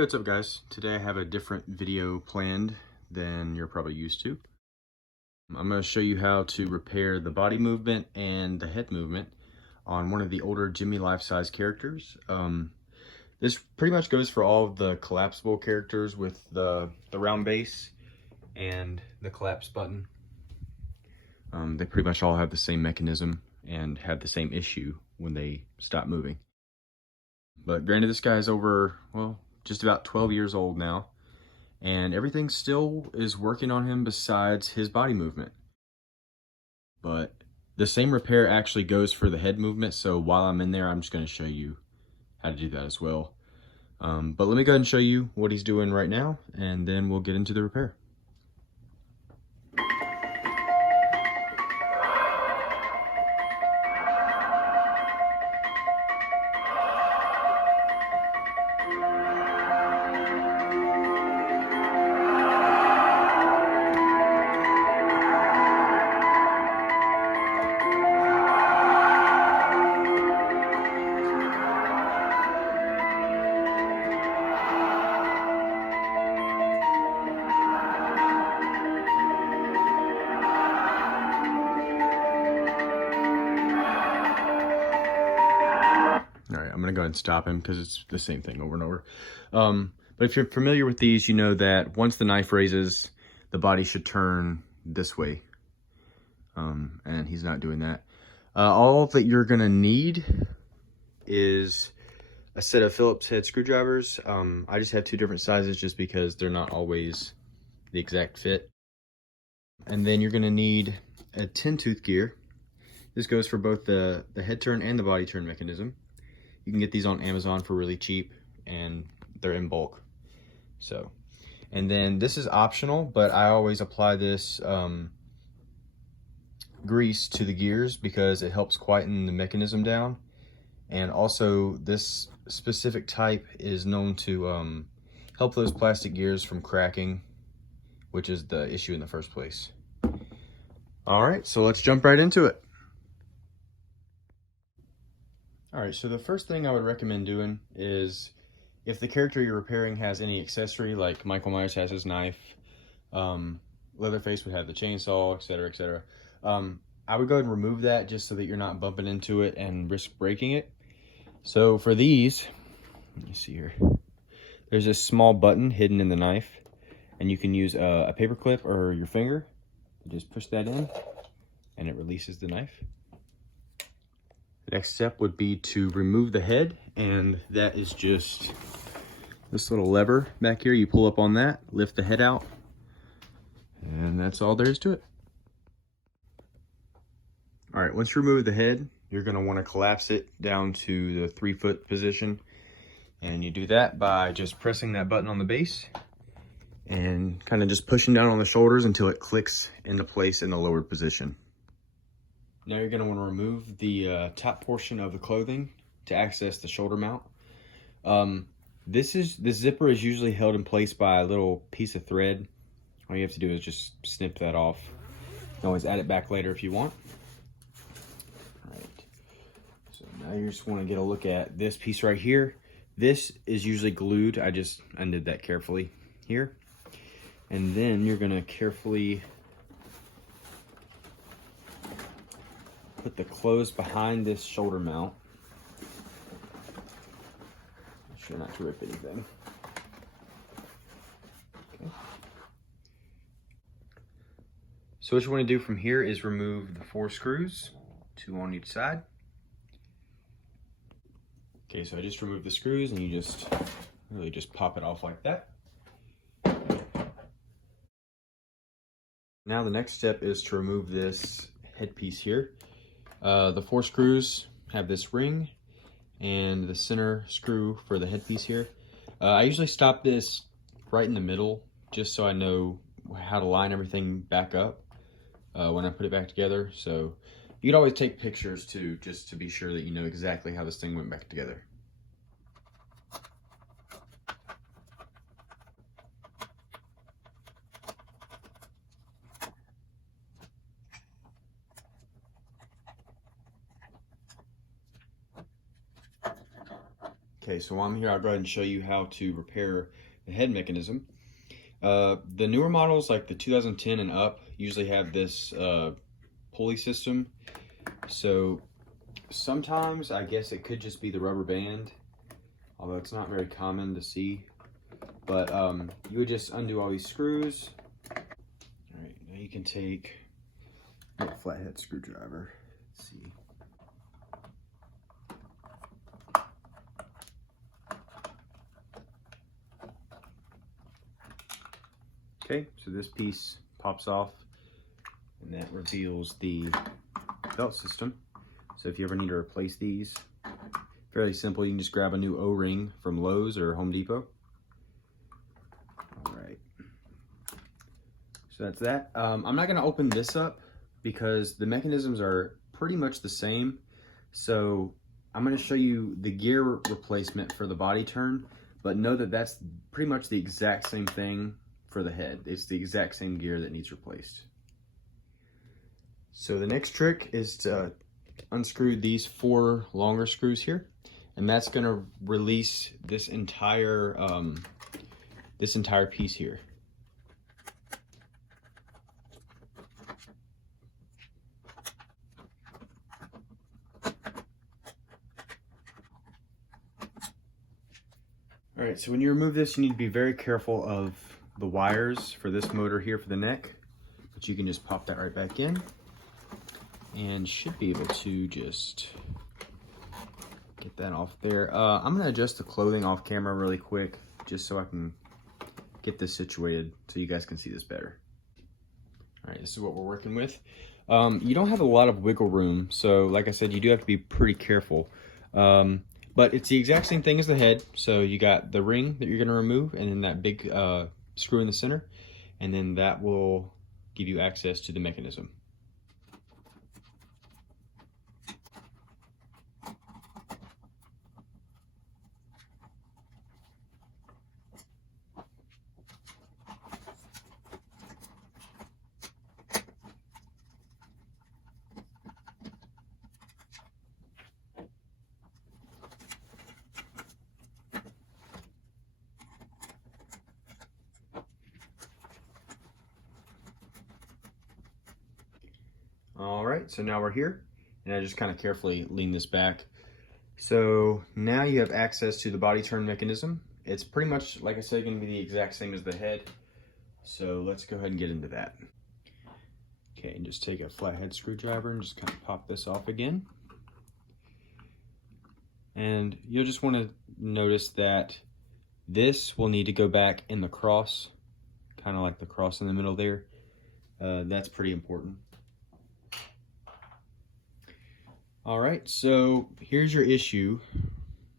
Hey, what's up guys? Today I have a different video planned than you're probably used to. I'm going to show you how to repair the body movement and the head movement on one of the older Gemmy life-size characters. This pretty much goes for all of the collapsible characters with the round base and the collapse button. They pretty much all have the same mechanism and have the same issue when they stop moving. But granted, this guy's over, well, just about 12 years old now, and everything still is working on him besides his body movement. But the same repair actually goes for the head movement, so while I'm in there, I'm just going to show you how to do that as well. But let me go ahead and show you what he's doing right now, and then we'll get into the repair. All right, I'm gonna go ahead and stop him because it's the same thing over and over. But if you're familiar with these, you know that once the knife raises, the body should turn this way. And he's not doing that. All that you're gonna need is a set of Phillips head screwdrivers. I just have two different sizes just because they're not always the exact fit. And then you're gonna need a 10-tooth gear. This goes for both the head turn and the body turn mechanism. You can get these on Amazon for really cheap, and they're in bulk. So, and then this is optional, but I always apply this grease to the gears because it helps quieten the mechanism down. And also, this specific type is known to help those plastic gears from cracking, which is the issue in the first place. All right, so let's jump right into it. All right, so the first thing I would recommend doing is if the character you're repairing has any accessory, like Michael Myers has his knife, Leatherface would have the chainsaw, etc., etc. I would go ahead and remove that just so that you're not bumping into it and risk breaking it. So for these, let me see here. There's this small button hidden in the knife, and you can use a paper clip or your finger. You just push that in, and it releases the knife. The next step would be to remove the head, and that is just this little lever back here. You pull up on that, lift the head out, and that's all there is to it. All right, once you remove the head, you're gonna wanna collapse it down to the 3-foot position. And you do that by just pressing that button on the base and kind of just pushing down on the shoulders until it clicks into place in the lowered position. Now you're going to want to remove the top portion of the clothing to access the shoulder mount. This zipper is usually held in place by a little piece of thread. All you have to do is just snip that off. You can always add it back later if you want. All right. So now you just want to get a look at this piece right here. This is usually glued. I just undid that carefully here. And then you're going to carefully put the clothes behind this shoulder mount. Make sure not to rip anything. Okay. So what you want to do from here is remove the 4 screws, 2 on each side. Okay, so I just removed the screws, and you just really just pop it off like that. Now the next step is to remove this headpiece here. The 4 screws have this ring and the center screw for the headpiece here. I usually stop this right in the middle just so I know how to line everything back up when I put it back together. So you could always take pictures too, just to be sure that you know exactly how this thing went back together. Okay, so while I'm here, I'll go ahead and show you how to repair the head mechanism. The newer models, like the 2010 and up, usually have this pulley system. So sometimes I guess it could just be the rubber band, although it's not very common to see. But you would just undo all these screws. All right, now you can take a flathead screwdriver. Let's see. Okay, so this piece pops off, and that reveals the belt system. So if you ever need to replace these, fairly simple. You can just grab a new O-ring from Lowe's or Home Depot. All right, so that's that. I'm not gonna open this up because the mechanisms are pretty much the same. So I'm gonna show you the gear replacement for the body turn, but know that that's pretty much the exact same thing for the head. It's the exact same gear that needs replaced. So the next trick is to unscrew these 4 longer screws here, and that's going to release this entire piece here. All right, so when you remove this, you need to be very careful of the wires for this motor here for the neck, but you can just pop that right back in and should be able to just get that off there. I'm gonna adjust the clothing off camera really quick just so I can get this situated so you guys can see this better. All right, this is what we're working with. You don't have a lot of wiggle room, so like I said, you do have to be pretty careful. But it's the exact same thing as the head. So you got the ring that you're gonna remove, and then that big screw in the center, and then that will give you access to the mechanism. All right, so now we're here, and I just kind of carefully lean this back. So now you have access to the body turn mechanism. It's pretty much, like I said, going to be the exact same as the head. So let's go ahead and get into that. Okay, and just take a flathead screwdriver and just kind of pop this off again. And you'll just want to notice that this will need to go back in the cross, kind of like the cross in the middle there. That's pretty important. All right, so here's your issue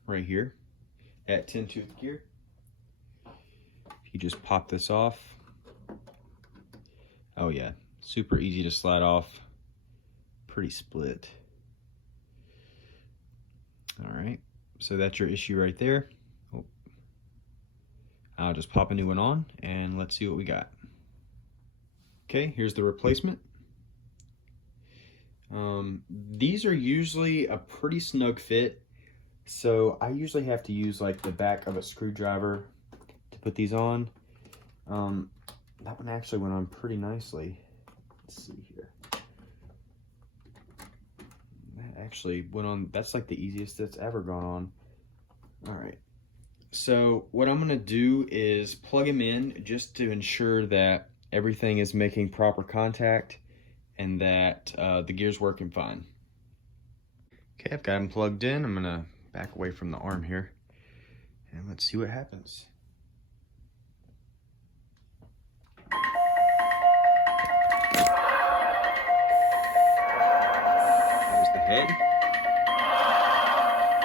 right here at 10-tooth gear. If you just pop this off, oh yeah, super easy to slide off, pretty split. All right, so that's your issue right there. Oh. I'll just pop a new one on and let's see what we got. Okay, here's the replacement. These are usually a pretty snug fit, so I usually have to use like the back of a screwdriver to put these on. That one actually went on pretty nicely. Let's see here. That actually went on, that's like the easiest that's ever gone on. All right, so what I'm gonna do is plug them in just to ensure that everything is making proper contact and that the gear's working fine. Okay, I've got them plugged in. I'm gonna back away from the arm here and let's see what happens. There's the head,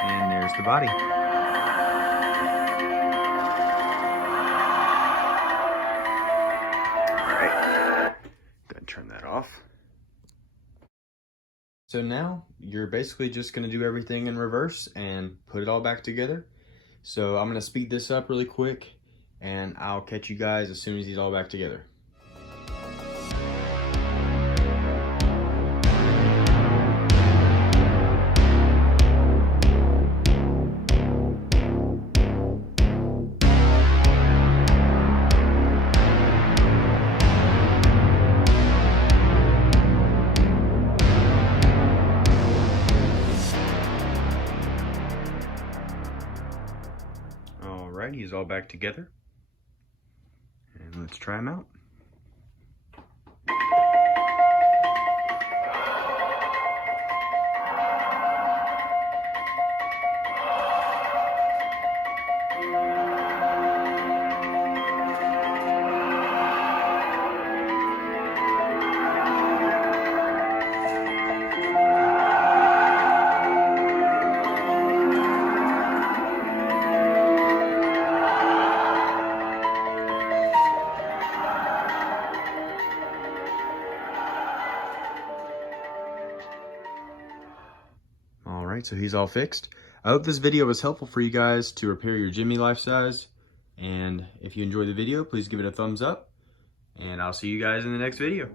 and there's the body. All right, go ahead and turn that off. So now you're basically just gonna do everything in reverse and put it all back together. So I'm gonna speed this up really quick and I'll catch you guys as soon as he's all back together. he's all back together. And let's try him out. Alright, so he's all fixed. I hope this video was helpful for you guys to repair your Gemmy life size. And if you enjoyed the video, please give it a thumbs up. And I'll see you guys in the next video.